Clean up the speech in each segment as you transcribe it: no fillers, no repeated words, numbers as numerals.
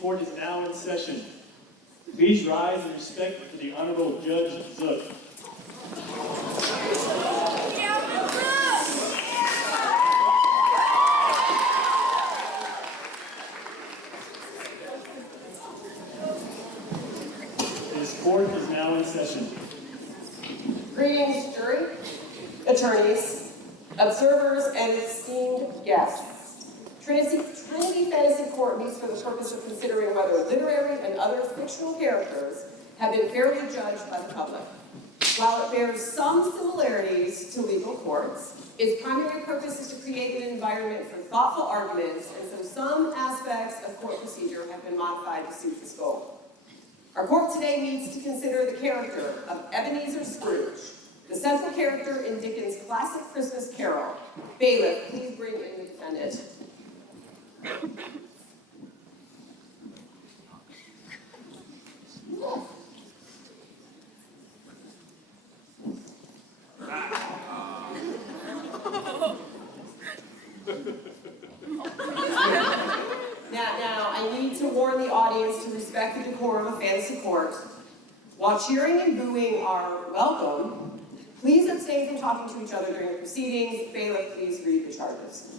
Court is now in session. Please rise in respect for the Honorable Judge Zook. This court is now in session. Greetings, jury, attorneys, observers, and esteemed guests. Trinity Fantasy Court meets for the purpose of considering whether literary and other fictional characters have been fairly judged by the public. While it bears some similarities to legal courts, its primary purpose is to create an environment for thoughtful arguments, and so some aspects of court procedure have been modified to suit this goal. Our court today meets to consider the character of Ebeneezer Scrooge, the central character in Dickens' classic Christmas carol. Bailiff, please bring in the defendant. Now, I need to warn the audience to respect the decorum of fantasy court. While cheering and booing are welcome, please abstain from talking to each other during the proceedings. Bailiff, please read the charges.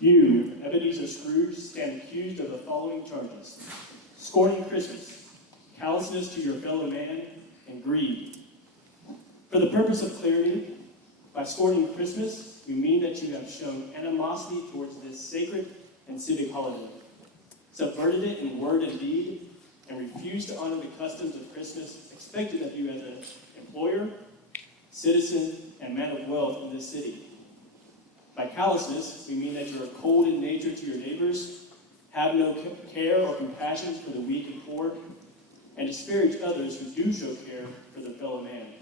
You, Ebeneezer Scrooge, stand accused of the following charges: scorning Christmas, callousness to your fellow man, and greed. For the purpose of clarity, by scorning Christmas, we mean that you have shown animosity towards this sacred and civic holiday, subverted it in word and deed, and refused to honor the customs of Christmas expected of you as an employer, citizen, and man of wealth in this city. By callousness, we mean that you are cold in nature to your neighbors, have no care or compassion for the weak and poor, and disparage others who do show care for their fellow man.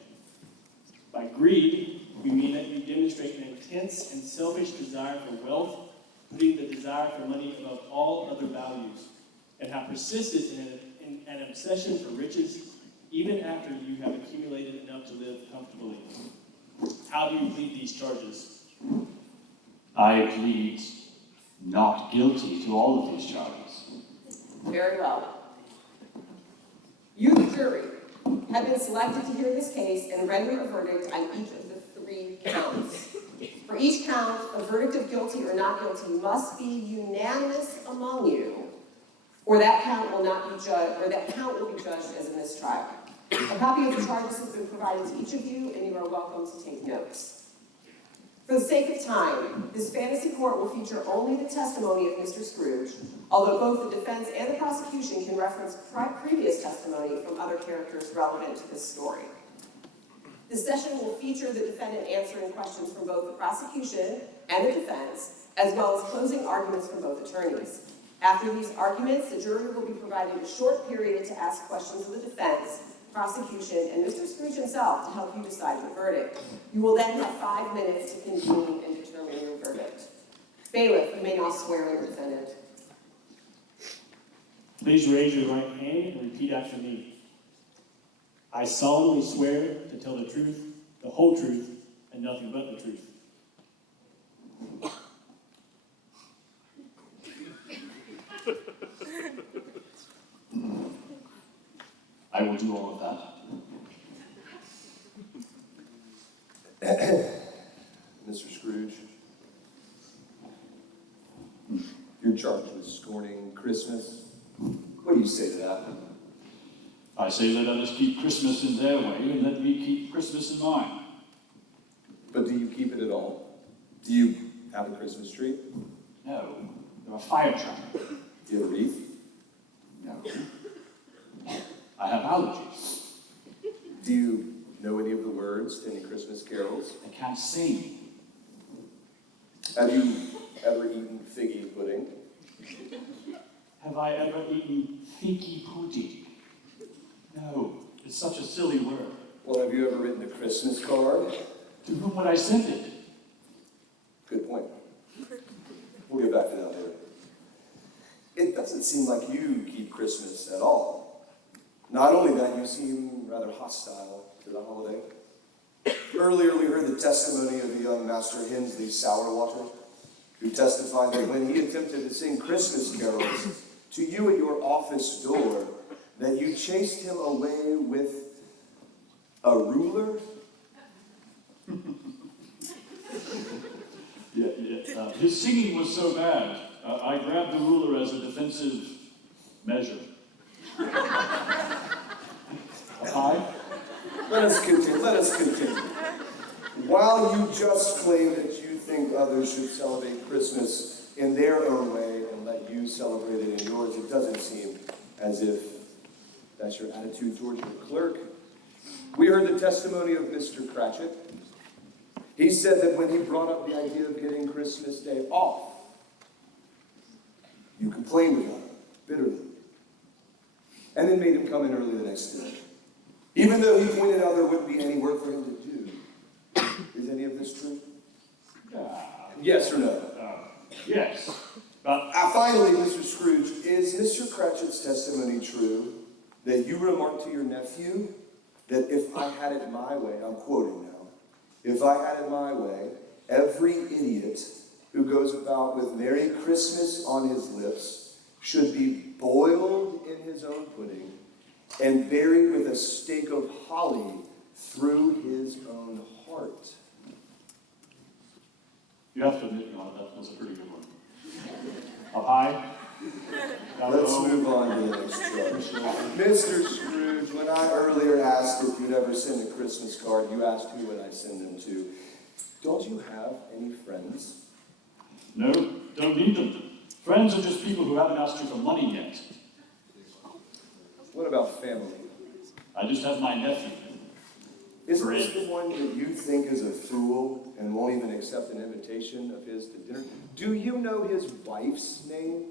By greed, we mean that you demonstrate an intense and selfish desire for wealth, putting the desire for money above all other values, and have persisted in an obsession for riches even after you have accumulated enough to live comfortably. How do you plead these charges? I plead not guilty to all of these charges. Very well. You, the jury, have been selected to hear this case and render a verdict on each of the 3 counts. For each count, a verdict of guilty or not guilty must be unanimous among you, or that count will not be judged, or that count will be judged as a mistrial. A copy of the charges has been provided to each of you, and you are welcome to take notes. For the sake of time, this fantasy court will feature only the testimony of Mr. Scrooge, although both the defense and the prosecution can reference previous testimony from other characters relevant to this story. This session will feature the defendant answering questions from both the prosecution and the defense, as well as closing arguments from both attorneys. After these arguments, the jury will be provided a short period to ask questions of the defense, prosecution, and Mr. Scrooge himself to help you decide your verdict. You will then have 5 minutes to convene and determine your verdict. Bailiff, you may now swear in the defendant. Please raise your right hand and repeat after me. I solemnly swear to tell the truth, the whole truth, and nothing but the truth. I will do all of that. Mr. Scrooge, you're charged with scorning Christmas. What do you say to that? I say let others keep Christmas in their way, and let me keep Christmas in mine. But do you keep it at all? Do you have a Christmas tree? No, they're a fire trap. Do you have a wreath? No. I have allergies. Do you know any of the words to any Christmas carols? I can't sing. Have you ever eaten figgy pudding? Have I ever eaten figgy pudding? No, it's such a silly word. Well, have you ever written a Christmas card? To whom would I send it? Good point. We'll get back to that later. It doesn't seem like you keep Christmas at all. Not only that, you seem rather hostile to the holiday. Earlier, we heard the testimony of the young Master Hensley Sourwater, who testified that when he attempted to sing Christmas carols, to you at your office door that you chased him away with a ruler? Yeah. His singing was so bad, I grabbed the ruler as a defensive measure. Hi? Let us continue. While you just claim that you think others should celebrate Christmas in their own way and let you celebrate it in yours, it doesn't seem as if that's your attitude towards your clerk. We heard the testimony of Mr. Cratchit. He said that when he brought up the idea of getting Christmas Day off, you complained about it bitterly, and then made him come in early the next day. Even though he pointed out there wouldn't be any work for him to do. Is any of this true? Yes or no? Yes. But Finally, Mr. Scrooge, is Mr. Cratchit's testimony true that you remarked to your nephew that if I had it my way, I'm quoting now, if I had it my way, every idiot who goes about with Merry Christmas on his lips should be boiled in his own pudding and buried with a stake of holly through his own heart? you have to admit, Your Honor, that was a pretty good one. Up high? Down Let's low? move on to the next charge. Mr. Scrooge, when I earlier asked if you'd ever send a Christmas card, you asked who would I send them to. Don't you have any friends? No, don't need them. Friends are just people who haven't asked you for money yet. What about family? I just have my nephew. Isn't this Great. the one that you think is a fool and won't even accept an invitation of his to dinner? Do you know his wife's name?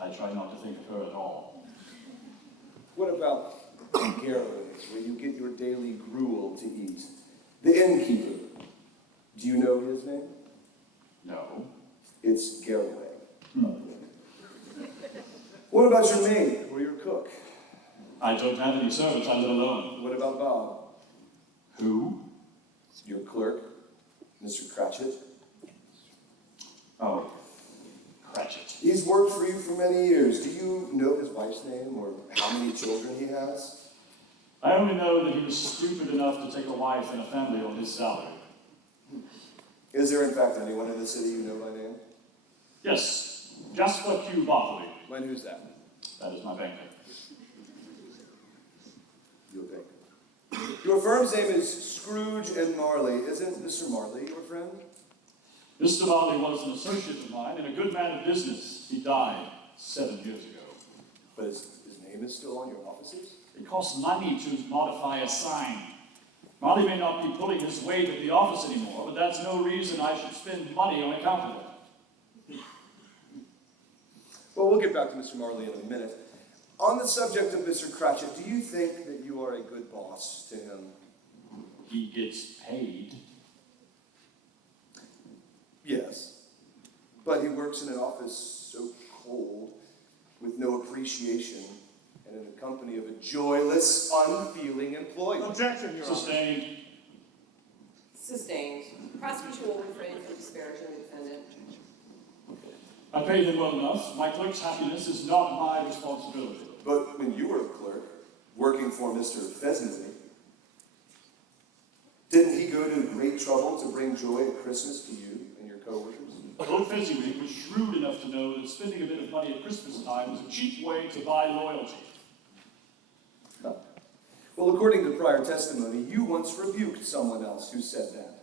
I try not to think of her at all. What about Garroway's, where you get your daily gruel to eat? The innkeeper. Do you know his name? No. It's Garroway. What about your maid or your cook? I don't have any servants, I live alone. What about Bob? Who? Your clerk, Mr. Cratchit. Oh, Cratchit. He's worked for you for many years. Do you know his wife's name or how many children he has? I only know that he was stupid enough to take a wife and a family on his salary. Is there in fact anyone in the city you know by name? Yes, Jasper Q. Bartley. And who's that? That is my banker. Your banker. Your firm's name is Scrooge and Marley. Isn't Mr. Marley your friend? Mr. Bartley was an associate of mine and a good man of business. He died 7 years ago. But his name is still on your offices? It costs money to modify a sign. Marley may not be pulling his weight at the office anymore, but that's no reason I should spend money on account of it. Well, we'll get back to Mr. Marley in a minute. On the subject of Mr. Cratchit, do you think that you are a good boss to him? He gets paid. Yes. But he works in an office so cold, with no appreciation, and in the company of a joyless, unfeeling employee. Objection, Your Honor. Sustained. Sustained. Prosecution will refrain from disparaging the defendant. I paid him well enough. My clerk's happiness is not my responsibility. But when you were a clerk, working for Mr. Pheasantly, didn't he go to great trouble to bring joy at Christmas to you and your coworkers? Old Fezziwig was shrewd enough to know that spending a bit of money at Christmas time was a cheap way to buy loyalty. Well, according to prior testimony, you once rebuked someone else who said that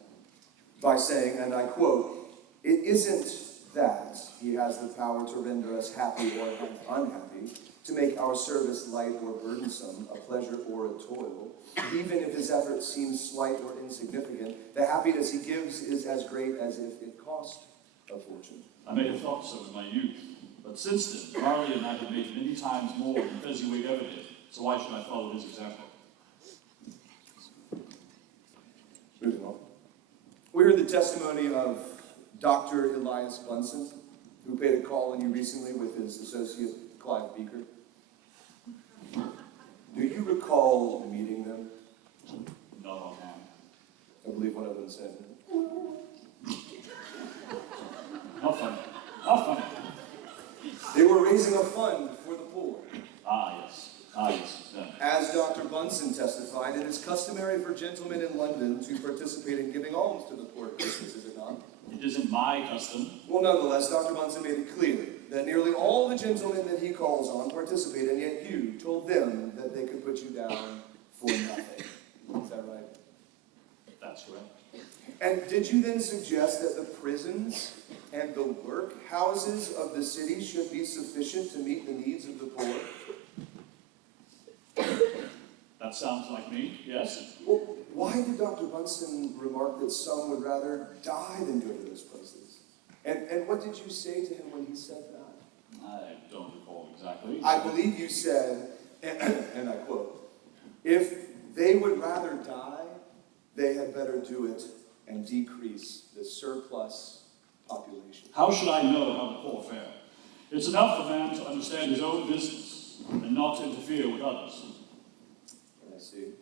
by saying, and I quote, "It isn't that he has the power to render us happy or unhappy, to make our service light or burdensome, a pleasure or a toil. Even if his effort seems slight or insignificant, the happiness he gives is as great as if it cost a fortune." I may have thought so in my youth, but since then, Marley and I have made many times more than Fezziwig ever did, so why should I follow his example? Moving on. We heard the testimony of Dr. Elias Bunsen, who paid a call on you recently with his associate, Clive Beaker. Do you recall meeting them? Not offhand. I believe one of them said, Not funny. Not funny. They were raising a fund for the poor. Ah, yes, done. As Dr. Bunsen testified, it is customary for gentlemen in London to participate in giving alms to the poor at Christmas, is it not? It isn't my custom. Well, nonetheless, Dr. Bunsen made it clear that nearly all the gentlemen that he calls on participate, and yet you told them that they could put you down for nothing. Is that right? That's correct. And did you then suggest that the prisons and the workhouses of the city should be sufficient to meet the needs of the poor? That sounds like me, yes? Well, why did Dr. Bunsen remark that some would rather die than go to those places? And what did you say to him when he said that? I don't recall exactly. I believe you said, and I quote, if they would rather die, they had better do it and decrease the surplus population. How should I know how the poor fare? It's enough for a man to understand his own business and not to interfere with others. I see.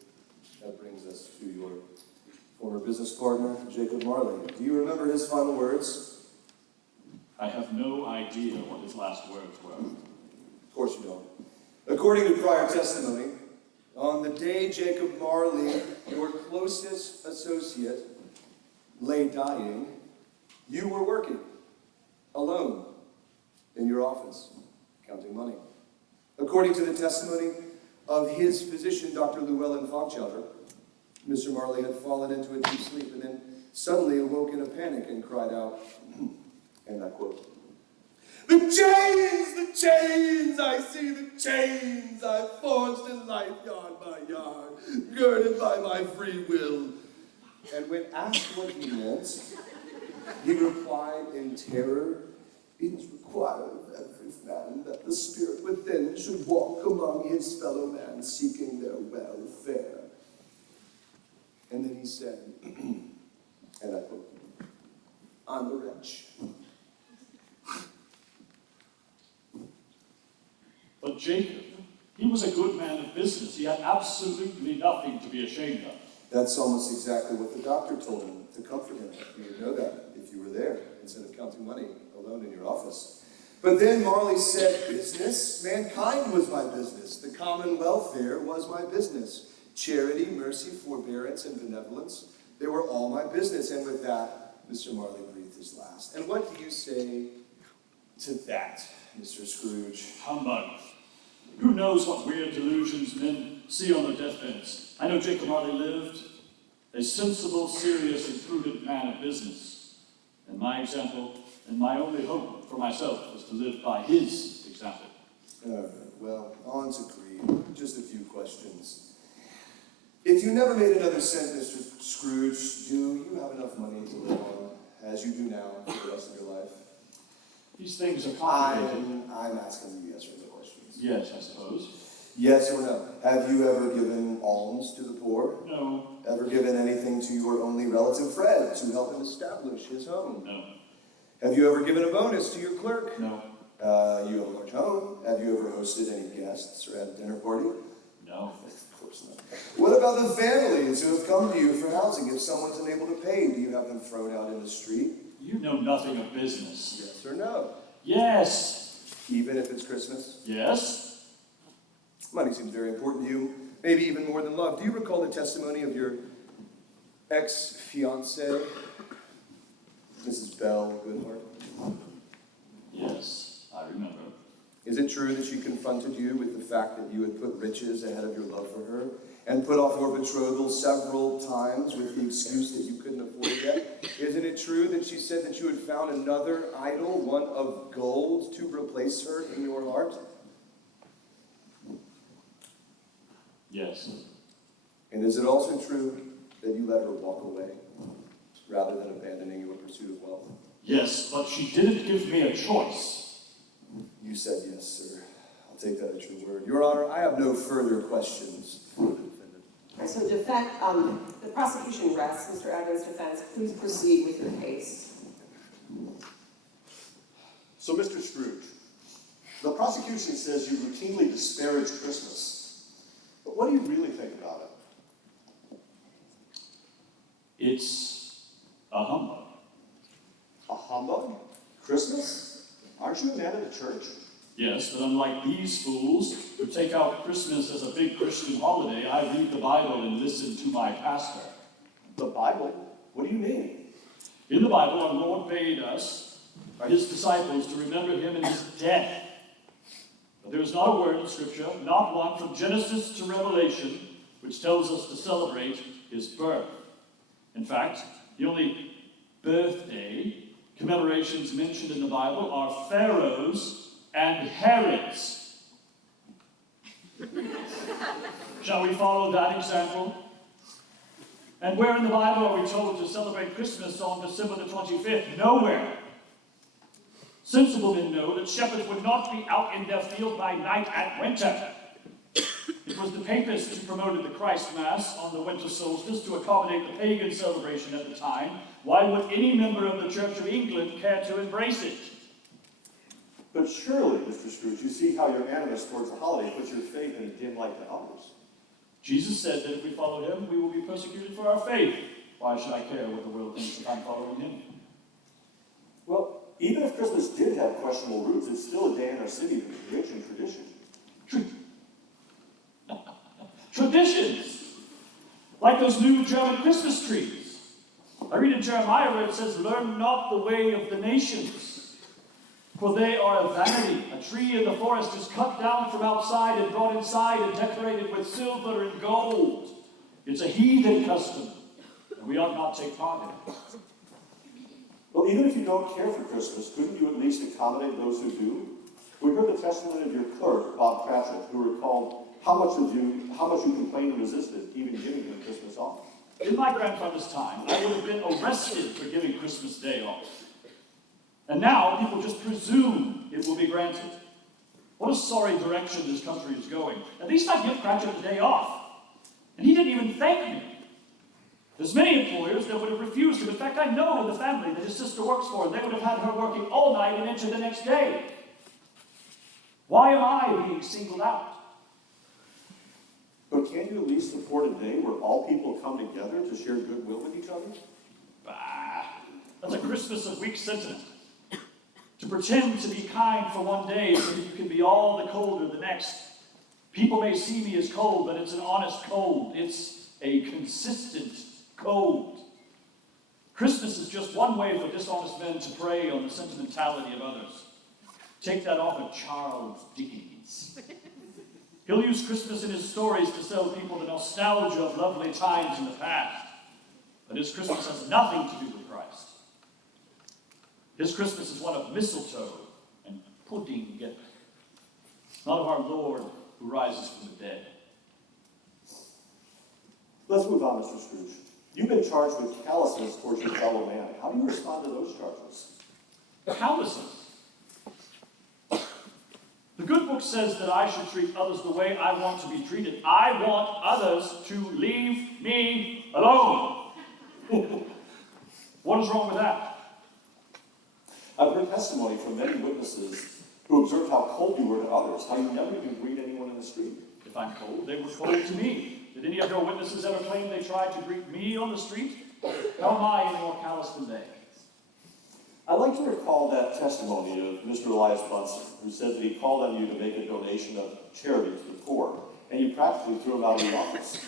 That brings us to your former business partner, Jacob Marley. Do you remember his final words? I have no idea what his last words were. Of course you don't. According to prior testimony, on the day Jacob Marley, your closest associate, lay dying, you were working alone in your office, counting money. According to the testimony of his physician, Dr. Llewellyn Fogchelder, Mr. Marley had fallen into a deep sleep and then suddenly awoke in a panic and cried out, and I quote, "The chains, I see the chains I forged in life yard by yard, girded by my free will." And when asked what he meant, he replied in terror, "It is required of every man that the spirit within should walk among his fellow men, seeking their welfare." And then he said, and I quote, "I'm a wretch." But Jacob, he was a good man of business. He had absolutely nothing to be ashamed of. That's almost exactly what the doctor told him to comfort him. You would know that if you were there, instead of counting money alone in your office. But then Marley said, "Business? Mankind was my business. The common welfare was my business. Charity, mercy, forbearance, and benevolence, they were all my business." And with that, Mr. Marley breathed his last. And what do you say to that, Mr. Scrooge? Humbug. Who knows what weird delusions men see on their deathbeds? I know Jacob Marley lived a sensible, serious, and prudent man of business. And my example, and my only hope for myself, was to live by his example. All right, well, on to greed. Just a few questions. If you never made another cent, Mr. Scrooge, do you have enough money to live on, as you do now, for the rest of your life? These things are complicated. I'm asking you yes or no questions. Yes, I suppose. Yes or no? Have you ever given alms to the poor? No. Ever given anything to your only relative Fred to help him establish his home? No. Have you ever given a bonus to your clerk? No. You have a large home. Have you ever hosted any guests or had a dinner party? No. Of course not. What about the families who have come to you for housing? If someone's unable to pay, do you have them thrown out in the street? You know nothing of business. Yes or no? Yes. Even if it's Christmas? Yes. Money seems very important to you, maybe even more than love. Do you recall the testimony of your ex-fiancée, Mrs. Belle Goodhart? Yes, I remember. Is it true that she confronted you with the fact that you had put riches ahead of your love for her and put off your betrothal several times with the excuse that you couldn't afford it yet? Isn't it true that she said that you had found another idol, one of gold, to replace her in your heart? Yes. And is it also true that you let her walk away rather than abandoning your pursuit of wealth? Yes, but she didn't give me a choice. You said yes, sir. I'll take that at your word. Your Honor, I have no further questions for the defendant. So the prosecution rests. Mr. Evans' defense, please proceed with your case. So, Mr. Scrooge, the prosecution says you routinely disparage Christmas. But what do you really think about it? It's a humbug. A humbug? Christmas? Aren't you a man of the church? Yes, but unlike these fools who take out Christmas as a big Christian holiday, I read the Bible and listen to my pastor. The Bible? What do you mean? In the Bible, our Lord bade us, or his disciples, to remember him in his death. But there is not a word in Scripture, not one from Genesis to Revelation, which tells us to celebrate his birth. In fact, the only birthday commemorations mentioned in the Bible are Pharaoh's and Herod's. Shall we follow that example? And where in the Bible are we told to celebrate Christmas on December the 25th? Nowhere. Sensible men know that shepherds would not be out in their field by night at winter. It was the papists who promoted the Christ Mass on the winter solstice to accommodate the pagan celebration at the time. Why would any member of the Church of England care to embrace it? But surely, Mr. Scrooge, you see how your animus towards the holiday puts your faith in a dim light to others. Jesus said that if we follow him, we will be persecuted for our faith. Why should I care what the world thinks if I'm following him? Well, even if Christmas did have questionable roots, it's still a day in our city that's rich in tradition. Traditions! Like those new German Christmas trees. I read in Jeremiah where it says, "Learn not the way of the nations, for they are a vanity. A tree in the forest is cut down from outside and brought inside and decorated with silver and gold." It's a heathen custom, and we ought not take part in it. Well, even if you don't care for Christmas, couldn't you at least accommodate those who do? We heard the testimony of your clerk, Bob Cratchit, who recalled how much you complained and resisted even giving him Christmas off. In my grandfather's time, I would have been arrested for giving Christmas Day off. And now people just presume it will be granted. What a sorry direction this country is going. At least I give Cratchit the day off. And he didn't even thank me. There's many employers that would have refused him. In fact, I know the family that his sister works for, and they would have had her working all night and into the next day. Why am I being singled out? But can't you at least afford a day where all people come together to share goodwill with each other? Bah, that's a Christmas of weak sentiment. To pretend to be kind for one day so that you can be all the colder the next. People may see me as cold, but it's an honest cold. It's a consistent cold. Christmas is just one way for dishonest men to prey on the sentimentality of others. Take that off of Charles Dickens. He'll use Christmas in his stories to sell people the nostalgia of lovely times in the past. But his Christmas has nothing to do with Christ. His Christmas is one of mistletoe and pudding, not of our Lord who rises from the dead. Let's move on, Mr. Scrooge. You've been charged with callousness towards your fellow man. How do you respond to those charges? Callousness. The good book says that I should treat others the way I want to be treated. I want others to leave me alone. What is wrong with that? I've heard testimony from many witnesses who observed how cold you were to others, how you never even greet anyone in the street. If I'm cold, they were cold to me. Did any of your witnesses ever claim they tried to greet me on the street? How am I any more callous than they? I'd like to recall that testimony of Mr. Elias Bunsen, who said that he called on you to make a donation of charity to the poor, and you practically threw him out of the office.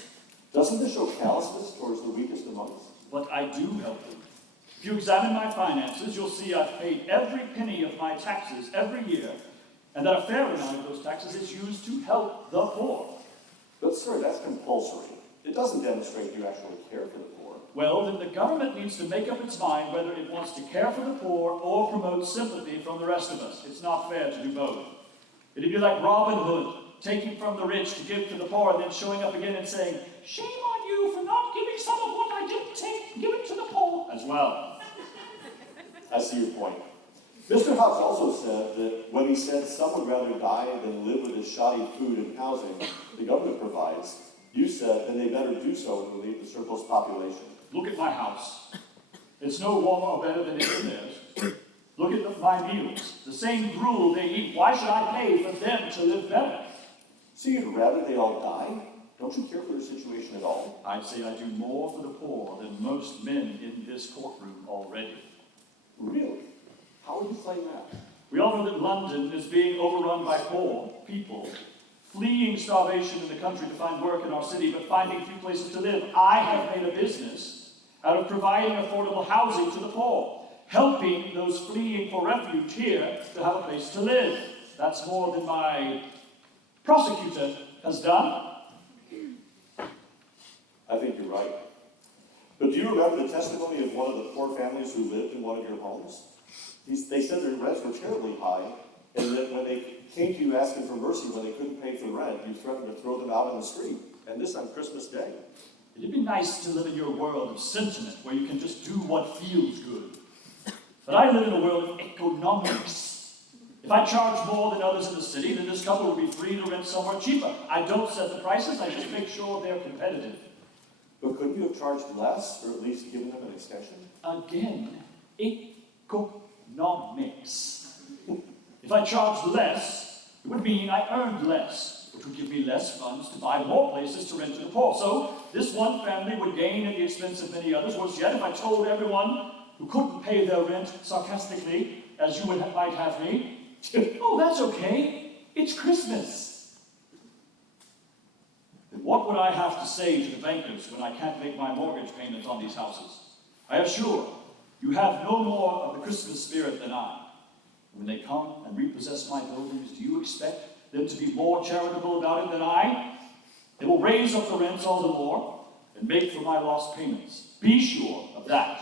Doesn't this show callousness towards the weakest among us? But I do help you. If you examine my finances, you'll see I've paid every penny of my taxes every year, and that a fair amount of those taxes is used to help the poor. But sir, that's compulsory. It doesn't demonstrate you actually care for the poor. Well, then the government needs to make up its mind whether it wants to care for the poor or promote sympathy from the rest of us. It's not fair to do both. It'd be like Robin Hood, taking from the rich to give to the poor, and then showing up again and saying, "Shame on you for not giving some of what I didn't take, give it to the poor," as well. I see your point. Mr. Hutz also said that when he said some would rather die than live with the shoddy food and housing the government provides, you said then they better do so and relieve the surplus population. Look at my house. It's no warmer or better than any of theirs. Look at my meals. The same gruel they eat. Why should I pay for them to live better? So you'd rather they all die? Don't you care for their situation at all? I'd say I do more for the poor than most men in this courtroom already. Really? How would you claim that? We all know that London is being overrun by poor people, fleeing starvation in the country to find work in our city, but finding few places to live. I have made a business out of providing affordable housing to the poor, helping those fleeing for refuge here to have a place to live. That's more than my prosecutor has done. I think you're right. But do you remember the testimony of one of the poor families who lived in one of your homes? They said their rents were terribly high, and that when they came to you asking for mercy when they couldn't pay for rent, you threatened to throw them out on the street, and this on Christmas Day. It'd be nice to live in your world of sentiment where you can just do what feels good. But I live in a world of economics. If I charge more than others in the city, then this couple would be free to rent somewhere cheaper. I don't set the prices, I just make sure they're competitive. But couldn't you have charged less, or at least given them an extension? Again, economics. If I charged less, it would mean I earned less, which would give me less funds to buy more places to rent to the poor. So this one family would gain at the expense of many others. Worse yet, if I told everyone who couldn't pay their rent sarcastically, as you might have me, oh, that's okay, it's Christmas. Then what would I have to say to the bankers when I can't make my mortgage payments on these houses? I assure you have no more of the Christmas spirit than I. When they come and repossess my buildings, do you expect them to be more charitable about it than I? They will raise up the rents all the more and make for my lost payments. Be sure of that.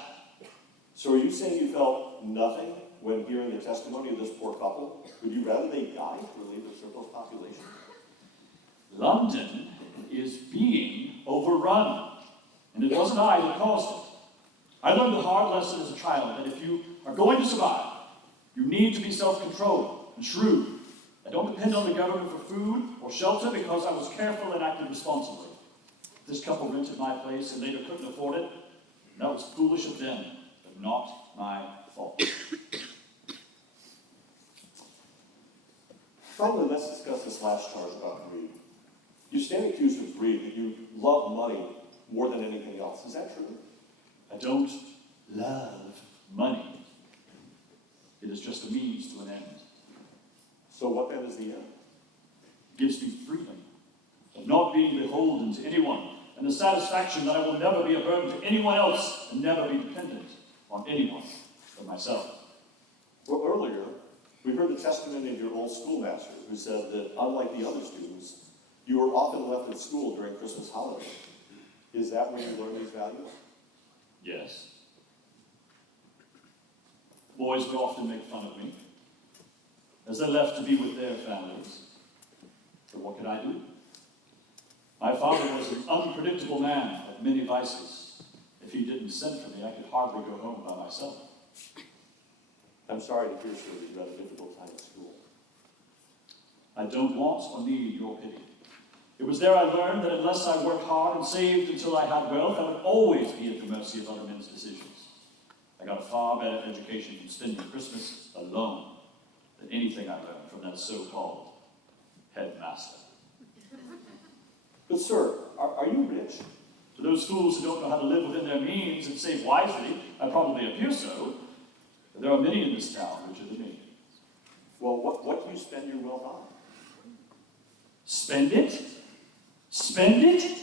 So are you saying you felt nothing when hearing the testimony of this poor couple? Would you rather they died to relieve the surplus population? London is being overrun, and it wasn't I that caused it. I learned a hard lesson as a child that if you are going to survive, you need to be self-controlled and shrewd. I don't depend on the government for food or shelter because I was careful and acted responsibly. This couple rented my place and later couldn't afford it. That was foolish of them, but not my fault. Finally, let's discuss this last charge about greed. You stand accused of greed, that you love money more than anything else. Is that true? I don't love money. It is just a means to an end. So what then is the end? It gives me freedom of not being beholden to anyone, and the satisfaction that I will never be a burden to anyone else and never be dependent on anyone but myself. Well, earlier, we heard the testimony of your old schoolmaster who said that, unlike the other students, you were often left at school during Christmas holiday. Is that where you learned these values? Yes. Boys would often make fun of me as they left to be with their families. But what could I do? My father was an unpredictable man of many vices. If he didn't send for me, I could hardly go home by myself. I'm sorry to hear, sir, that you had a difficult time at school. I don't want or need your pity. It was there I learned that unless I worked hard and saved until I had wealth, I would always be at the mercy of other men's decisions. I got a far better education from spending Christmas alone than anything I learned from that so-called headmaster. But sir, are you rich? To those fools who don't know how to live within their means and save wisely, I probably appear so, but there are many in this town richer than me. Well, what do you spend your wealth on? Spend it? Spend it?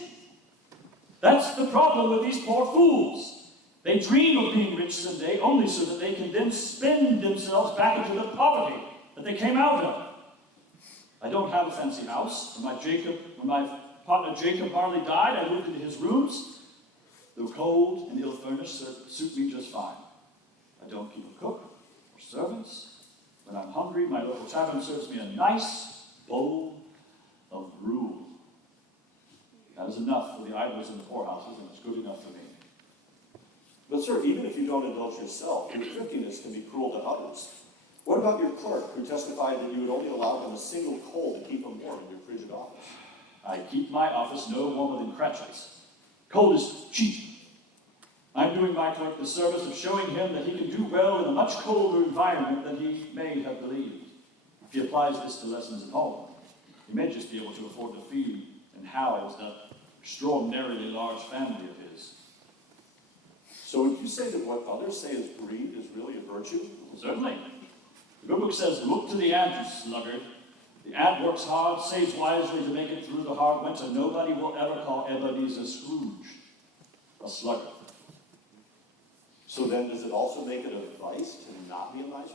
That's the problem with these poor fools. They dream of being rich someday only so that they can then spend themselves back into the poverty that they came out of. I don't have a fancy house. When my partner Jacob Marley died, I moved into his rooms. Though cold and ill-furnished, suit me just fine. I don't keep a cook or servants. When I'm hungry, my local tavern serves me a nice bowl of gruel. That is enough for the idlers in the poorhouses, and it's good enough for me. But sir, even if you don't indulge yourself, your thriftiness can be cruel to others. What about your clerk who testified that you would only allow him a single coal to keep him warm in your frigid office? I keep my office no warmer than Cratchit's. Coal is cheap. I'm doing my clerk the service of showing him that he can do well in a much colder environment than he may have believed. If he applies this to lessons at home, he may just be able to afford to feed and house that extraordinarily large family of his. So would you say that what others say is greed is really a virtue? Certainly. The good book says, look to the ant, you sluggard. The ant works hard, saves wisely to make it through the hard winter. Nobody will ever call Ebeneezer Scrooge a sluggard. So then, does it also make it a vice to not be a miser?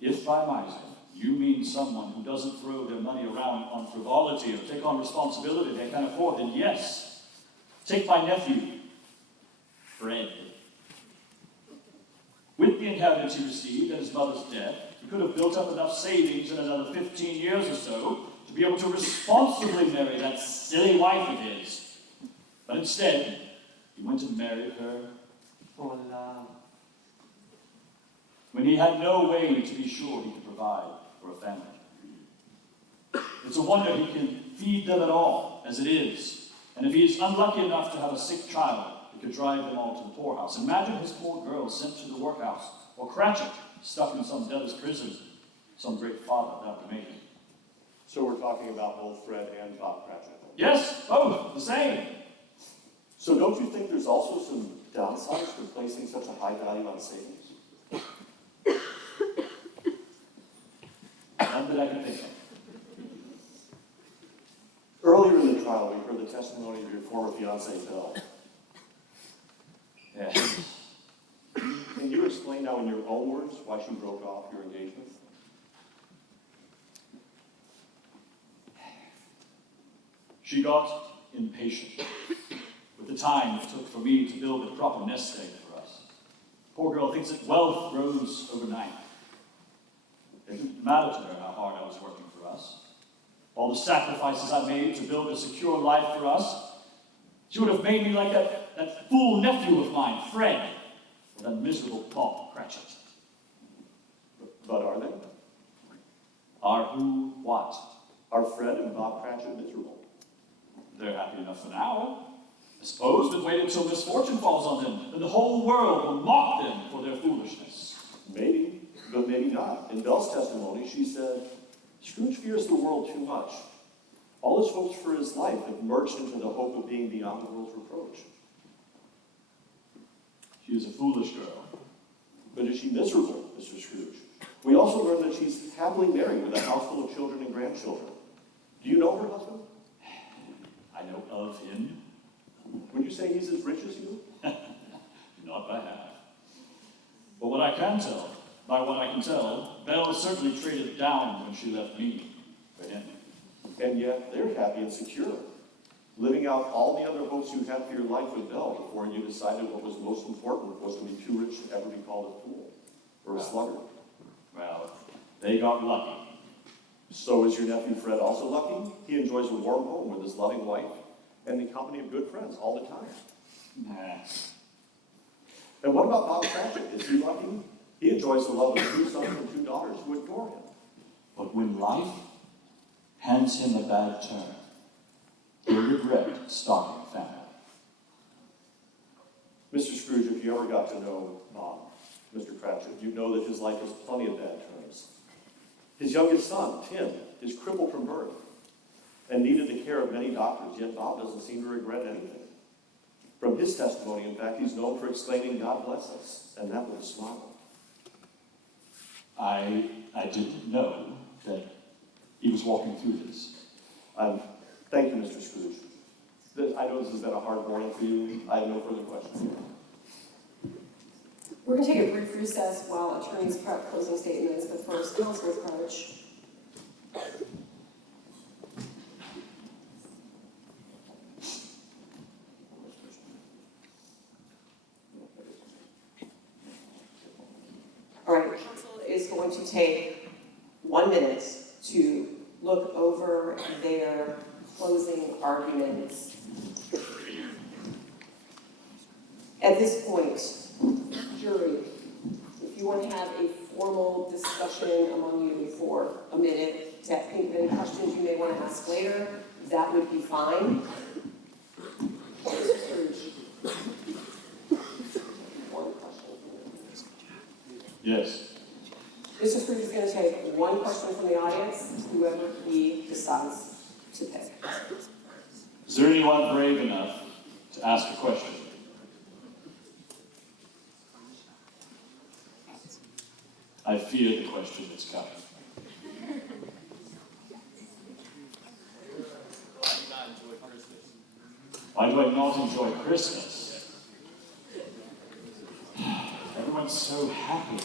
If by miser you mean someone who doesn't throw their money around on frivolity or take on responsibility they can't afford, then yes. Take my nephew, Fred. With the inheritance he received and his mother's death, he could have built up enough savings in another 15 years or so to be able to responsibly marry that silly wife of his. But instead, he went and married her for love. When he had no way to be sure he could provide for a family. It's a wonder he can feed them at all, as it is. And if he is unlucky enough to have a sick child, it could drive them all to the poorhouse. Imagine his poor girl sent to the workhouse, or Cratchit stuck in some debtor's prison. Some great father that would make it. So we're talking about both Fred and Bob Cratchit. Yes, both, the same. So don't you think there's also some downsides to placing such a high value on savings? None that I can think of. Earlier in the trial, we heard the testimony of your former fiancee, Bill. Yes. Can you explain now in your own words why she broke off your engagement? She got impatient with the time it took for me to build a proper nest egg for us. Poor girl thinks that wealth grows overnight. It didn't matter to her how hard I was working for us. All the sacrifices I made to build a secure life for us. She would have made me like that fool nephew of mine, Fred, or that miserable Bob Cratchit. But are they? Are who what? Are Fred and Bob Cratchit miserable? They're happy enough for now. I suppose, but wait until misfortune falls on them, and the whole world will mock them for their foolishness. Maybe, but maybe not. In Belle's testimony, she said, Scrooge fears the world too much. All his hopes for his life have merged into the hope of being beyond the world's reproach. She is a foolish girl. But is she miserable, Mr. Scrooge? We also learn that she's happily married with a house full of children and grandchildren. Do you know her husband? I know of him. Would you say he's as rich as you? Not by half. But what I can tell, by what I can tell, Belle certainly traded down when she left me for him. And yet they're happy and secure, living out all the other hopes you had for your life with Belle before you decided what was most important was to be too rich to ever be called a fool or a sluggard. Well, they got lucky. So is your nephew Fred also lucky? He enjoys a warm home with his loving wife and the company of good friends all the time. Nah. And what about Bob Cratchit? Is he lucky? He enjoys the love of 2 sons and 2 daughters who adore him. But when life hands him a bad turn, he'll regret starting a family. Mr. Scrooge, if you ever got to know Mr. Cratchit, you'd know that his life has plenty of bad turns. His youngest son, Tim, is crippled from birth and needed the care of many doctors, yet Bob doesn't seem to regret anything. From his testimony, in fact, he's known for exclaiming, God bless us, and that with a smile. I didn't know that he was walking through this. Thank you, Mr. Scrooge. I know this has been a hard morning for you. I have no further questions. We're going to take a brief recess while attorneys prep closing statements, but first, Councilor Crouch. All right, council is going to take 1 minute to look over their closing arguments. At this point, jury, if you want to have a formal discussion among you for a minute to think of any questions you may want to ask later, that would be fine. Mr. Scrooge. One question. Yes. Mr. Scrooge is going to take one question from the audience, whoever he decides to pick. Is there anyone brave enough to ask a question? I fear the question that's coming. Why do I not enjoy Christmas? Everyone's so happy.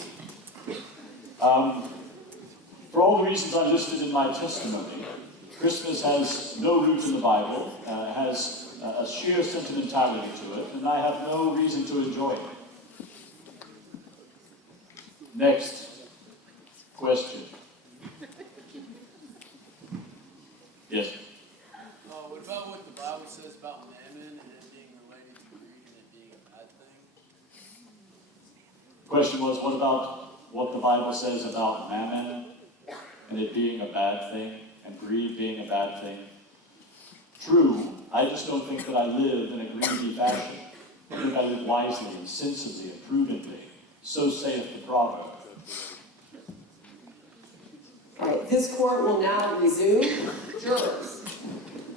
For all the reasons I listed in my testimony, Christmas has no root in the Bible, has a sheer sentimentality to it, and I have no reason to enjoy it. Next question. Yes? What about what the Bible says about mammon and it being related to greed and it being a bad thing? Question was, what about what the Bible says about mammon and it being a bad thing and greed being a bad thing? True, I just don't think that I live in a greedy fashion. I think I live wisely and sensibly and prudently. So saith the proverb. All right, this court will now resume. Jurors,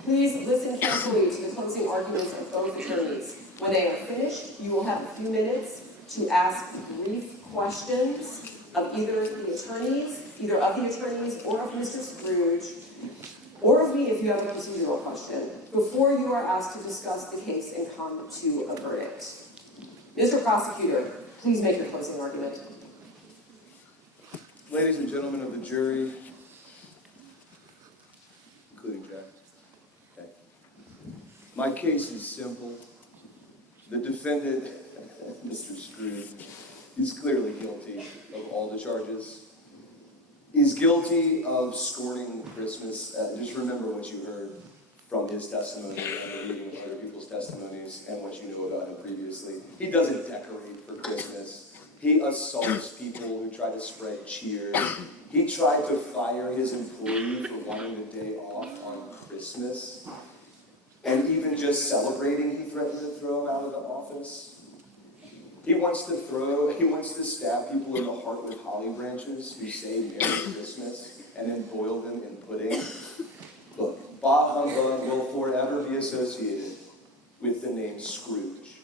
please listen carefully to the closing arguments of both attorneys. When they are finished, you will have a few minutes to ask brief questions of either of the attorneys or of Mr. Scrooge, or of me if you have a procedural question, before you are asked to discuss the case and come to a verdict. Mr. Prosecutor, please make your closing argument. Ladies and gentlemen of the jury, including Jack. Okay. My case is simple. The defendant, Mr. Scrooge, is clearly guilty of all the charges. He's guilty of scorning Christmas. Just remember what you heard from his testimony and reading other people's testimonies and what you know about him previously. He doesn't decorate for Christmas. He assaults people who try to spread cheer. He tried to fire his employee for wanting the day off on Christmas. And even just celebrating, he threatened to throw him out of the office. He wants to stab people in the heart with holly branches who say Merry Christmas and then boil them in pudding. Look, Bah Humbug will forever be associated with the name Scrooge.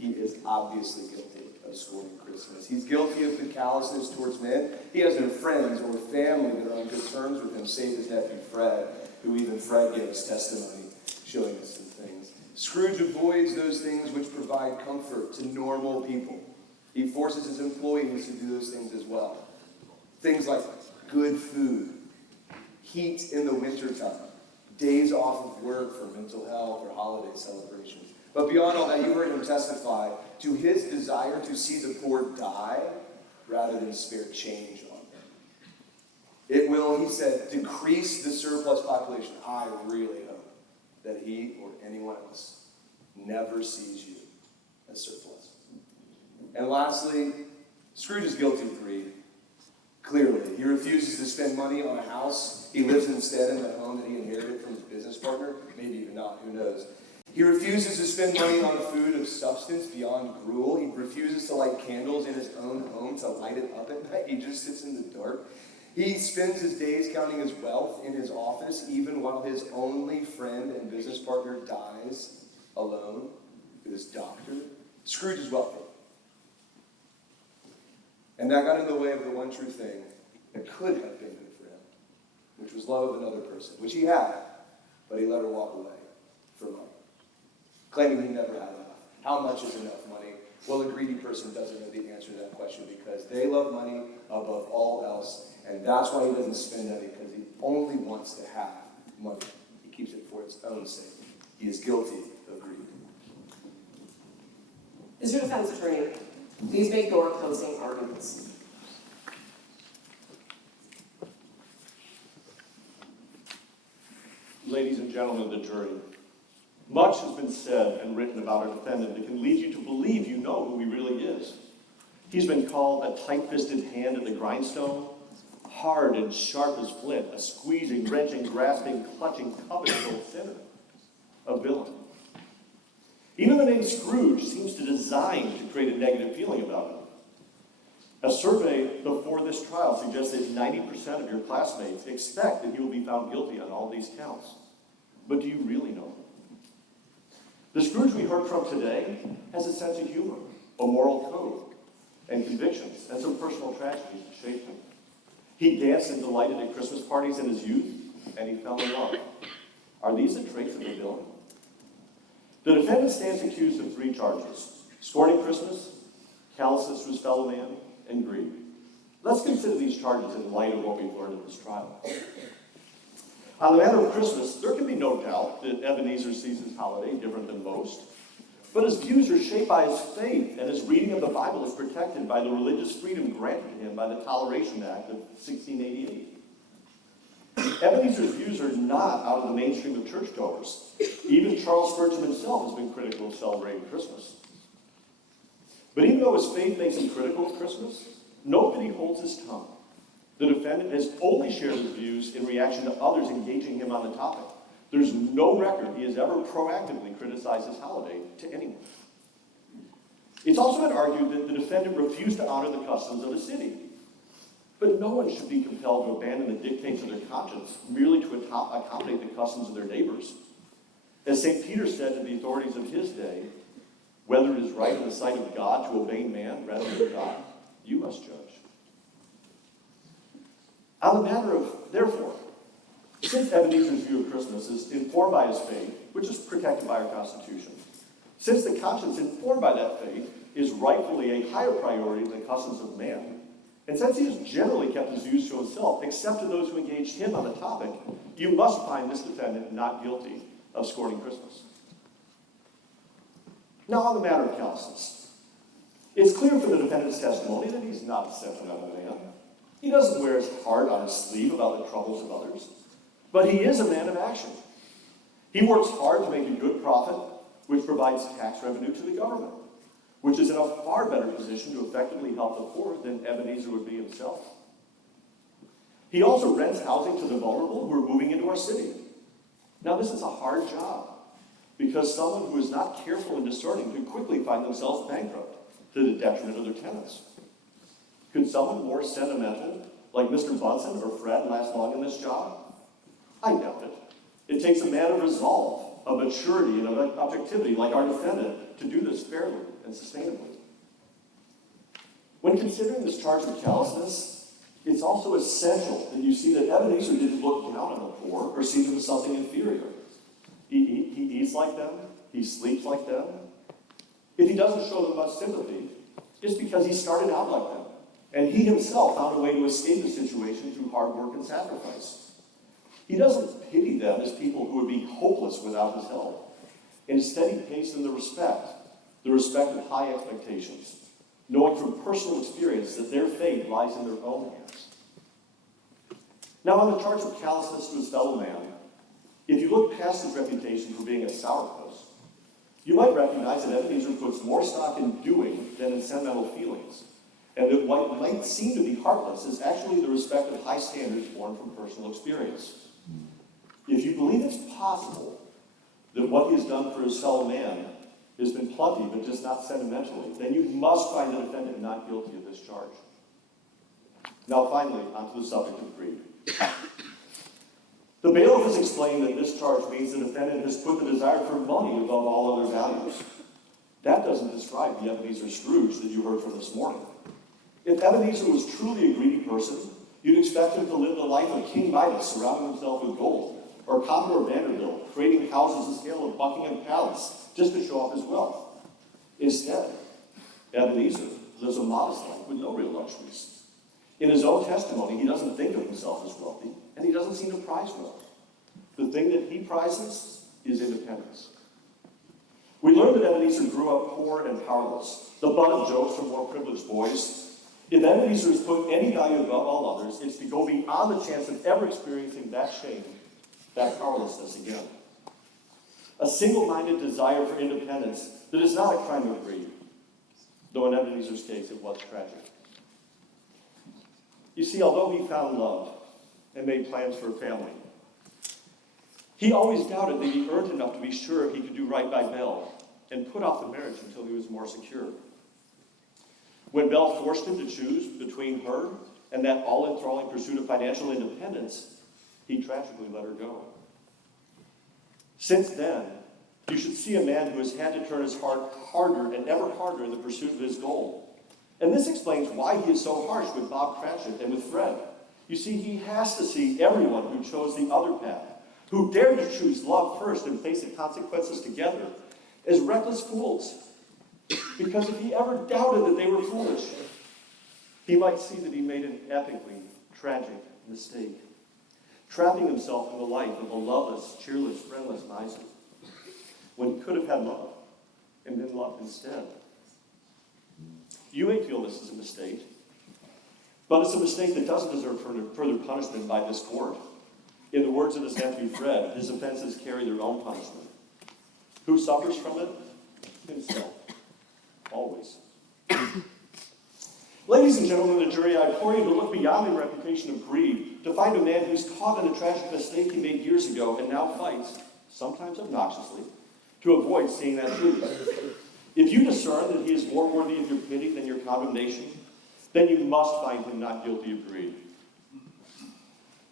He is obviously guilty of scorning Christmas. He's guilty of the callousness towards men. He has no friends or family that are on good terms with him, save his nephew Fred, who even Fred gives testimony showing us some things. Scrooge avoids those things which provide comfort to normal people. He forces his employees to do those things as well. Things like good food, heat in the wintertime, days off of work for mental health or holiday celebrations. But beyond all that, you heard him testify to his desire to see the poor die rather than spare change on them. It will, he said, decrease the surplus population. I really hope that he or anyone else never sees you as surplus. And lastly, Scrooge is guilty of greed. Clearly, he refuses to spend money on a house. He lives instead in the home that he inherited from his business partner. Maybe even not, who knows. He refuses to spend money on food of substance beyond gruel. He refuses to light candles in his own home to light it up at night. He just sits in the dark. He spends his days counting his wealth in his office, even while his only friend and business partner dies alone with his doctor. Scrooge is wealthy. And that got in the way of the one true thing that could have been good for him, which was love of another person, which he had, but he let her walk away for money, claiming he never had enough. How much is enough money? Well, a greedy person doesn't know the answer to that question because they love money above all else, and that's why he doesn't spend any, because he only wants to have money. He keeps it for its own sake. He is guilty of greed. Mr. Defense Attorney, please make your closing arguments. Ladies and gentlemen of the jury, much has been said and written about our defendant that can lead you to believe you know who he really is. He's been called a tight-fisted hand at the grindstone, hard and sharp as flint, a squeezing, wrenching, grasping, clutching, covetous old sinner, a villain. Even the name Scrooge seems to design to create a negative feeling about him. A survey before this trial suggests that 90% of your classmates expect that he will be found guilty on all these counts. But do you really know him? The Scrooge we heard from today has a sense of humor, a moral code. and convictions and some personal tragedies that shaped him. He danced and delighted at Christmas parties in his youth, and he fell in love. Are these the traits of a villain? The defendant stands accused of 3 charges: scorning Christmas, callousness to his fellow man, and greed. Let's consider these charges in light of what we've learned in this trial. On the matter of Christmas, there can be no doubt that Ebeneezer sees his holiday different than most, but his views are shaped by his faith, and his reading of the Bible is protected by the religious freedom granted to him by the Toleration Act of 1688. Ebenezer's views are not out of the mainstream of churchgoers. Even Charles Spurgeon himself has been critical of celebrating Christmas. But even though his faith makes him critical of Christmas, note that he holds his tongue. The defendant has only shared his views in reaction to others engaging him on the topic. There's no record he has ever proactively criticized his holiday to anyone. It's also been argued that the defendant refused to honor the customs of the city. But no one should be compelled to abandon the dictates of their conscience merely to accommodate the customs of their neighbors. As St. Peter said to the authorities of his day, whether it is right in the sight of God to obey man rather than God, you must judge. On the matter of, therefore, since Ebenezer's view of Christmas is informed by his faith, which is protected by our Constitution, since the conscience informed by that faith is rightfully a higher priority than the customs of man, and since he has generally kept his views to himself, except to those who engaged him on the topic, you must find this defendant not guilty of scorning Christmas. Now, on the matter of callousness, it's clear from the defendant's testimony that he's not a sentimental man. He doesn't wear his heart on his sleeve about the troubles of others, but he is a man of action. He works hard to make a good profit, which provides tax revenue to the government, which is in a far better position to effectively help the poor than Ebeneezer would be himself. He also rents housing to the vulnerable who are moving into our city. Now, this is a hard job, because someone who is not careful and discerning could quickly find themselves bankrupt to the detriment of their tenants. Could someone more sentimental, like Mr. Bunsen or Fred, last long in this job? I doubt it. It takes a man of resolve, of maturity, and of objectivity, like our defendant, to do this fairly and sustainably. When considering this charge of callousness, it's also essential that you see that Ebeneezer didn't look down on the poor or see them as something inferior. He eats like them. He sleeps like them. If he doesn't show them much sympathy, it's because he started out like them, and he himself found a way to escape the situation through hard work and sacrifice. He doesn't pity them as people who would be hopeless without his help. Instead, he pays them the respect of high expectations, knowing from personal experience that their fate lies in their own hands. Now, on the charge of callousness to his fellow man, if you look past his reputation for being a sourpuss, you might recognize that Ebeneezer puts more stock in doing than in sentimental feelings, and that what might seem to be heartless is actually the respect of high standards born from personal experience. If you believe it's possible that what he has done for his fellow man has been plenty, but just not sentimentally, then you must find the defendant not guilty of this charge. Now, finally, onto the subject of greed. The bailiff has explained that this charge means the defendant has put the desire for money above all other values. That doesn't describe the Ebeneezer Scrooge that you heard from this morning. If Ebeneezer was truly a greedy person, you'd expect him to live the life of King Midas, surrounding himself with gold, or Commodore Vanderbilt, creating houses the scale of Buckingham Palace just to show off his wealth. Instead, Ebeneezer lives a modest life with no real luxuries. In his own testimony, he doesn't think of himself as wealthy, and he doesn't seem to prize wealth. The thing that he prizes is independence. We learned that Ebeneezer grew up poor and powerless, the butt of jokes from more privileged boys. If Ebeneezer has put any value above all others, it's to go beyond the chance of ever experiencing that shame, that powerlessness again. A single-minded desire for independence that is not a crime of greed, though in Ebenezer's case it was tragic. You see, although he found love and made plans for a family, he always doubted that he earned enough to be sure he could do right by Belle and put off the marriage until he was more secure. When Belle forced him to choose between her and that all-enthralling pursuit of financial independence, he tragically let her go. Since then, you should see a man who has had to turn his heart harder and ever harder in the pursuit of his goal. And this explains why he is so harsh with Bob Cratchit and with Fred. You see, he has to see everyone who chose the other path, who dared to choose love first and face the consequences together, as reckless fools. Because if he ever doubted that they were foolish, he might see that he made an epically tragic mistake, trapping himself in the life of a loveless, cheerless, friendless miser, when he could have had love and been loved instead. You may feel this is a mistake, but it's a mistake that doesn't deserve further punishment by this court. In the words of his nephew Fred, his offenses carry their own punishment. Who suffers from it? Himself. Always. Ladies and gentlemen of the jury, I implore you to look beyond the reputation of greed to find a man who's caught in a tragic mistake he made years ago and now fights, sometimes obnoxiously, to avoid seeing that truth. If you discern that he is more worthy of your pity than your condemnation, then you must find him not guilty of greed.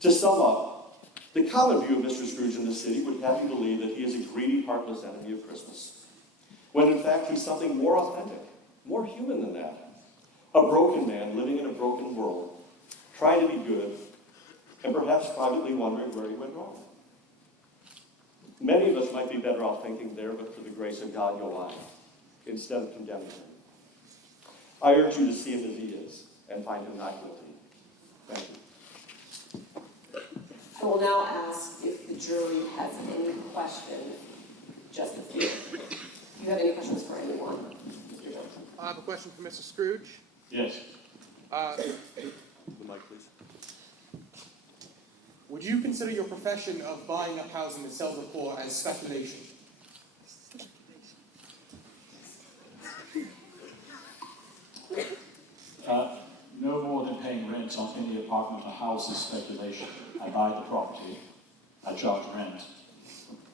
To sum up, the common view of Mr. Scrooge in this city would have you believe that he is a greedy, heartless enemy of Christmas, when in fact he's something more authentic, more human than that. A broken man living in a broken world, trying to be good, and perhaps privately wondering where he went wrong. Many of us might be better off thinking there, but for the grace of God you'll lie, instead of condemning him. I urge you to see him as he is, and find him not guilty. Thank you. I will now ask if the jury has any questions. Just a few. Do you have any questions for anyone? Mr. Jones? I have a question for Mr. Scrooge. Yes. The mic, please. Would you consider your profession of buying up housing to sell to the poor as speculation? No more than paying rent on any apartment or house is speculation. I buy the property. I charge rent.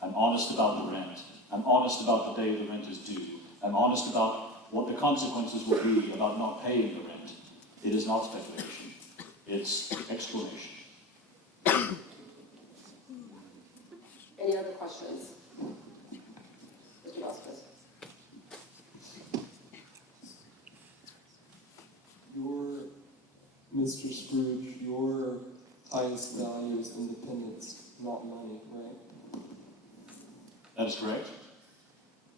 I'm honest about the rent. I'm honest about the day the rent is due. I'm honest about what the consequences will be about not paying the rent. It is not speculation. It's explanation. Any other questions? Mr. Vasquez? Mr. Scrooge, your highest value is independence, not money, right? That is correct.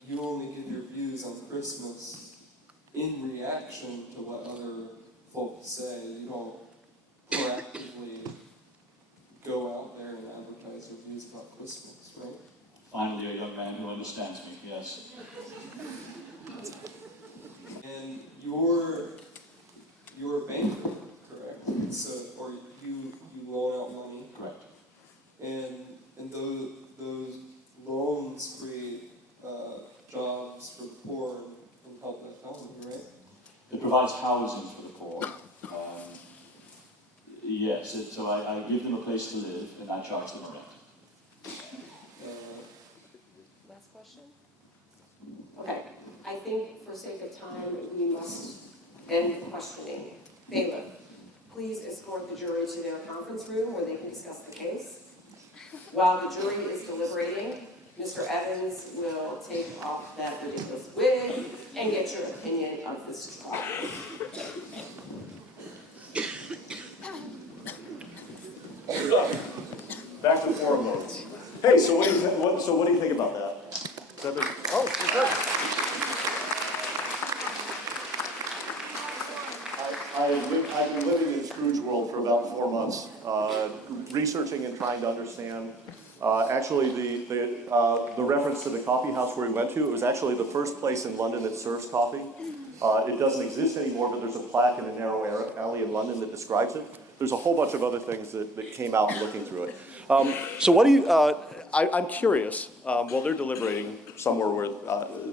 You only give your views on Christmas in reaction to what other folks say. You don't proactively go out there and advertise your views about Christmas, right? Finally, a young man who understands me, yes. And you're a banker, correct? So, or you loan out money, Correct. and those loans create jobs for the poor and help that economy, right? It provides housing for the poor. Yes, so I give them a place to live and I charge them rent. Last question? Okay, I think for sake of time, we must end questioning. Bailiff, please escort the jury to their conference room where they can discuss the case. While the jury is deliberating, Mr. Evans will take off that ridiculous wig and get your opinion of this trial. Back to the forum mode. Hey, so what do you think about that? I've been living in Scrooge world for about 4 months, researching and trying to understand. Actually, the reference to the coffee house where we went to, it was actually the first place in London that serves coffee. It doesn't exist anymore, but there's a plaque in a narrow alley in London that describes it. There's a whole bunch of other things that came out looking through it. So what do you, I'm curious, while they're deliberating somewhere where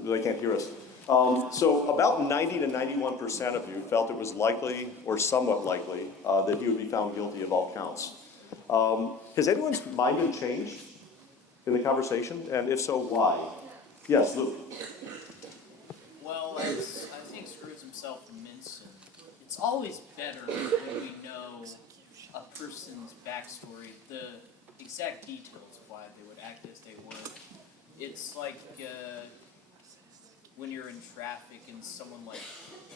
they can't hear us. So about 90 to 91% of you felt it was likely or somewhat likely that he would be found guilty of all counts. Has anyone's mind been changed in the conversation? And if so, why? Yes, Luke. Well, as I think Scrooge himself admits, it's always better when we know a person's backstory, the exact details of why they would act as they would. It's like when you're in traffic and someone like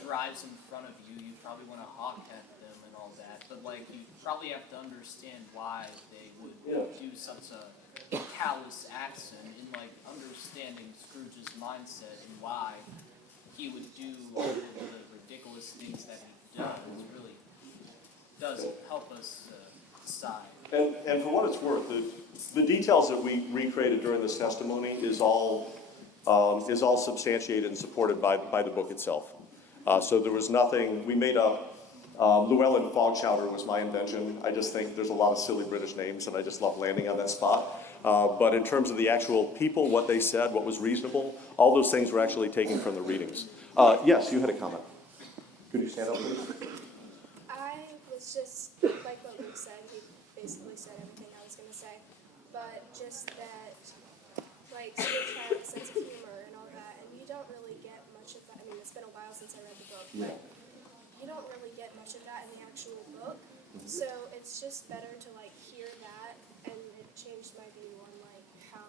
drives in front of you, you probably want to honk at them and all that. But like you probably have to understand why they would do such a callous accent, and like understanding Scrooge's mindset and why he would do all of the ridiculous things that he does really does help us decide. And for what it's worth, the details that we recreated during this testimony is all substantiated and supported by the book itself. So there was nothing, we made up, Llewellyn Fogchowder was my invention. I just think there's a lot of silly British names and I just love landing on that spot. But in terms of the actual people, what they said, what was reasonable, all those things were actually taken from the readings. Yes, you had a comment. Could you stand up, please? I was just, like what Luke said, he basically said everything I was going to say. But just that, like, Scrooge had a sense of humor and all that, and you don't really get much of that. I mean, it's been a while since I read the book, but you don't really get much of that in the actual book. So it's just better to, like, hear that, and it changed my view on, like, how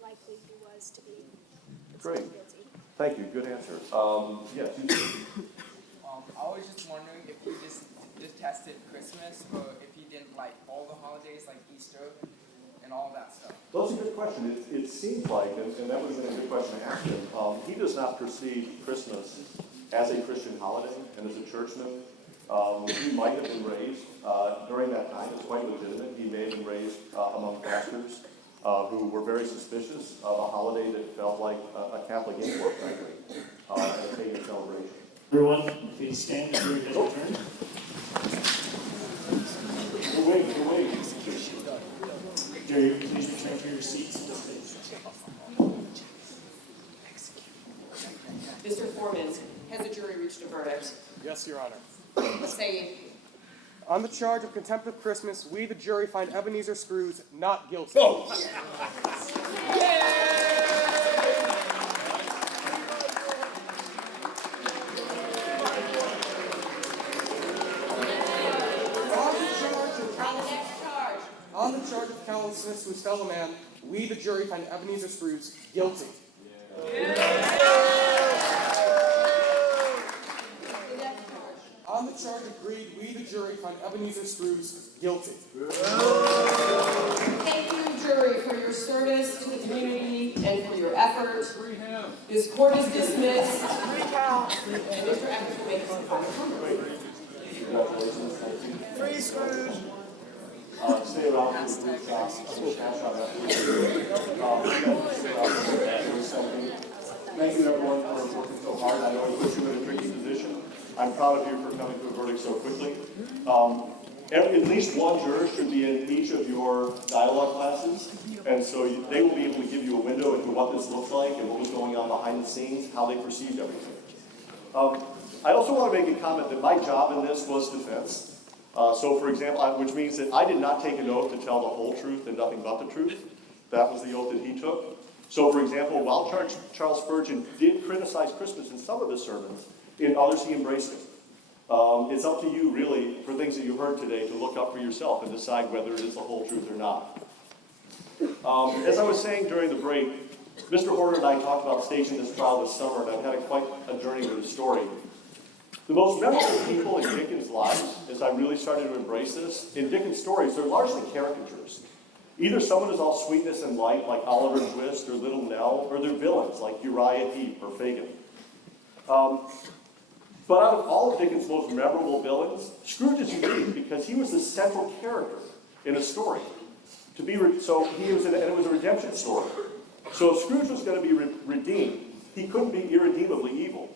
likely he was to be Great. guilty. Thank you. Good answer. Yes. I was just wondering if you just detested Christmas, or if you didn't like all the holidays like Easter and all that stuff. Well, that's a good question. It seems like, and that would have been a good question to ask him, he does not perceive Christmas as a Christian holiday and as a churchman. He might have been raised during that time. It's quite legitimate. He may have been raised among pastors who were very suspicious of a holiday that felt like a Catholic import, frankly, and a pagan celebration. Everyone, please stand during his return. We're waiting. Jerry, please return to your seats at the stage. Mr. Foreman, has the jury reached a verdict? Yes, Your Honor. Say, On the charge of contempt of Christmas, we, the jury, find Ebeneezer Scrooge not guilty. On the charge of callousness to his fellow man, we, the jury, find Ebeneezer Scrooge guilty. On the charge of greed, we, the jury, find Ebeneezer Scrooge guilty. thank you, jury, for your service to the community and for your effort. This court is dismissed. And Mr. Evans will make his final comment. Congratulations. Free Scrooge. Stay around for the group shot. We'll cash out after. Thank you, everyone, for working so hard. I know it puts you in a tricky position. I'm proud of you for coming to a verdict so quickly. At least one juror should be in each of your dialogue classes, and so they will be able to give you a window into what this looks like and what was going on behind the scenes, how they perceived everything. I also want to make a comment that my job in this was defense. So, for example, which means that I did not take an oath to tell the whole truth and nothing but the truth. That was the oath that he took. So, for example, while Charles Spurgeon did criticize Christmas in some of his sermons, in others he embraced it. It's up to you, really, for things that you heard today, to look up for yourself and decide whether it is the whole truth or not. As I was saying during the break, Mr. Horner and I talked about staging this trial this summer, and I've had quite a journey with the story. The most memorable people in Dickens' lives, as I really started to embrace this, in Dickens' stories, they're largely caricatures. Either someone is all sweetness and light, like Oliver Twist or Little Nell, or they're villains, like Uriah Heep or Fagin. But out of all of Dickens' most memorable villains, Scrooge is unique because he was the central character in a story. And it was a redemption story. So if Scrooge was going to be redeemed, he couldn't be irredeemably evil.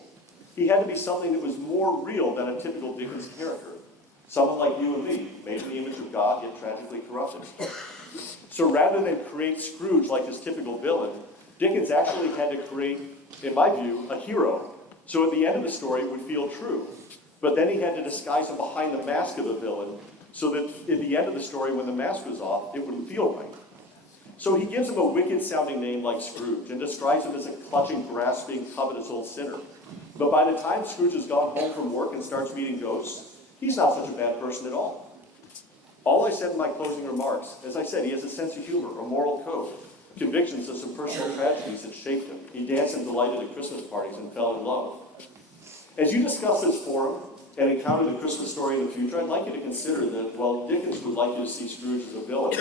He had to be something that was more real than a typical Dickens character. Someone like you and me, made in the image of God, yet tragically corrupted. So rather than create Scrooge like his typical villain, Dickens actually had to create, in my view, a hero. So at the end of the story, it would feel true. But then he had to disguise him behind the mask of the villain, so that at the end of the story, when the mask was off, it wouldn't feel right. So he gives him a wicked-sounding name like Scrooge, and describes him as a clutching, grasping, covetous old sinner. But by the time Scrooge has gone home from work and starts meeting ghosts, he's not such a bad person at all. All I said in my closing remarks, as I said, he has a sense of humor, a moral code. convictions of some personal tragedies that shaped him. He danced and delighted at Christmas parties and fell in love. As you discuss this forum and encounter the Christmas story in the future, I'd like you to consider that while Dickens would like you to see Scrooge as a villain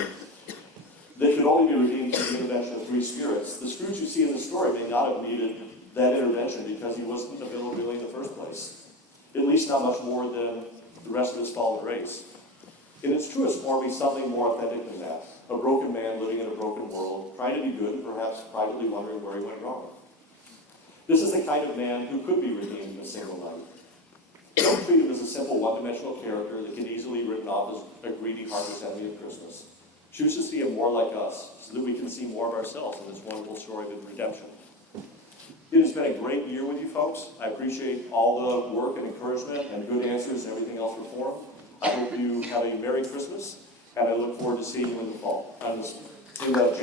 that could only be redeemed through the intervention of three spirits, the Scrooge you see in the story may not have needed that intervention because he wasn't a villain really in the first place. At least not much more than the rest of his fallen race. In its truest form, he's something more authentic than that. A broken man living in a broken world, trying to be good and perhaps privately wondering where he went wrong. This is the kind of man who could be redeemed in a single night. Don't treat him as a simple one-dimensional character that can easily be written off as a greedy, heartless enemy of Christmas. Choose to see him more like us so that we can see more of ourselves in this wonderful story of redemption. It has been a great year with you folks. I appreciate all the work and encouragement and good answers and everything else for forum. I hope you have a Merry Christmas, and I look forward to seeing you in the fall. In the